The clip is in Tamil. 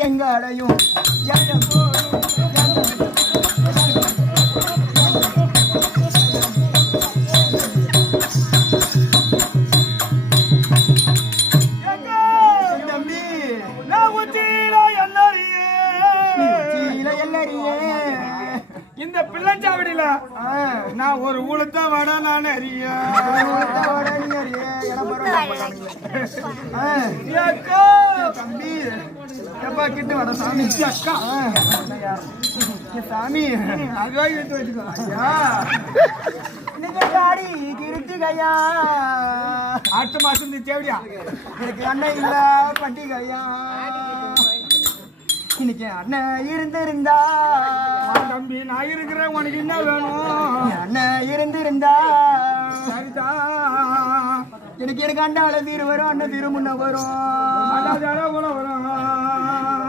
எங்களையும் இந்த பிள்ளைச்சாவடியில நான் ஒரு ஊழத்த வட நான் அறிய தம்பி எப்பா கிட்ட வட சாமி அக்கா சாமி அதுவா எடுத்து வச்சுக்கோ இன்னைக்கு காடி கிருத்திகையா அடுத்த மாசம் தேவையா எனக்கு அண்ணன் இல்ல பண்டிகையா இன்னைக்கு அண்ணன் இருந்திருந்தா தம்பி நான் இருக்கிறேன் உனக்கு என்ன வேணும் அண்ணன் இருந்திருந்தா சரிதா எனக்கு அண்டால தீரு வரும் அண்ணன் தீரு முன்ன வரும் கூட வரும்